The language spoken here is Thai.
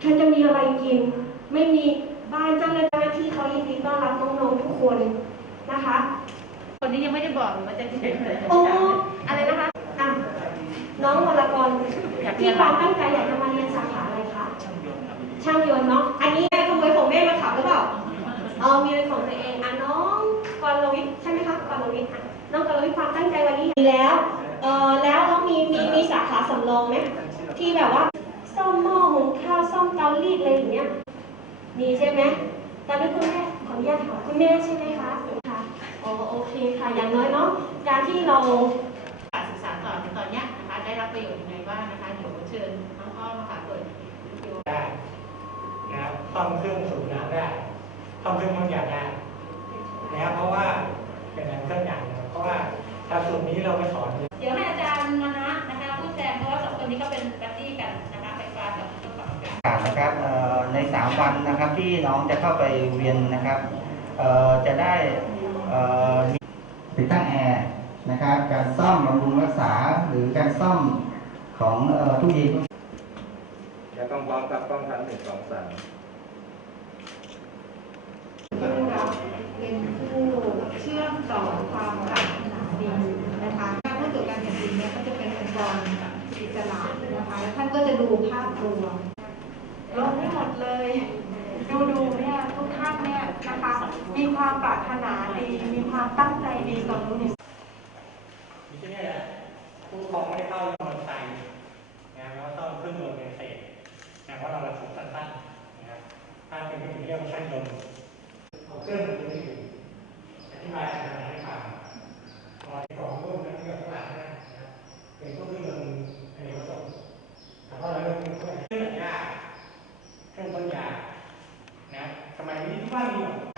ใครจะมีอะไรกิน ไม่มีบ้านเจ้าหน้าที่เขายินดีต้อนรับน้องๆทุกคนนะคะ คนนี้ยังไม่ได้บอกว่าจะเรียนอะไรโอ้อะไรนะคะอะน้องวรกรที่ความตั้งใจอยากจะมาเรียนสาขาอะไรคะช่างยนต์เนาะอันนี้แม่ขโมยของแม่มาขับหรือเปล่าเออมีเป็นของตัวเองอะน้องกรวิทย์ใช่ไหมคะกรวิทย์อะน้องกรวิทย์ความตั้งใจวันนี้มีแล้วเออแล้วน้องมีมีมีสาขาสำรองไหมที่แบบว่า ซ่อมหม้อหุงข้าวซ่อมเตารีดอะไรอย่างเงี้ยมีใช่ไหมตอนนี้คุณแม่ขออนุญาตถามคุณแม่ใช่ไหมคะค่ะอ๋อโอเคค่ะอย่างน้อยเนาะการที่เราการศึกษาต่อในตอนเนี้ยนะคะ ได้รับประโยชน์ยังไงบ้างนะคะเดี๋ยวเชิญน้องอ้อมค่ะเปิดได้นะครับซ่อมเครื่องสูบน้ำได้ซ่อมเครื่องมืออย่างได้นะครับเพราะว่าเป็นงานเครื่องอย่างนะเพราะว่าหลักสูตรนี้เราไปสอน นะครับเอ่อใน 3 วันนะครับที่น้องจะเข้าไปเรียนนะครับเอ่อจะได้เอ่อมีติดตั้งแอร์นะครับ การซ่อมบำรุงรักษาหรือการซ่อมของเอ่อตู้เย็นจะต้องพร้อมกับกล้องทันหนึ่งสองสามผู้รับเป็นผู้เชื่อมต่อความปรารถนาดีนะคะการผู้ตรวจการแผ่นดินเนี่ยก็จะเป็นองค์กรอิสระนะคะแล้วท่านก็จะดูภาพรวม ลงไม่หมดเลย ดูดูเนี่ยทุกท่านเนี่ยนะคะ มีความปรารถนาดี มีความตั้งใจดีต่อรู้ในมีที่นี่แหละผู้ปกครองไม่ได้เข้ามอเตอร์ไซค์นะครับแล้วต้องเครื่องยนต์เป็นเศษนะเพราะเราหลักสูตรสั้นๆนะครับถ้าเป็นเรื่องเรียกว่าช่างยนต์เอาเครื่องมือที่อยู่อธิบาย Gracias.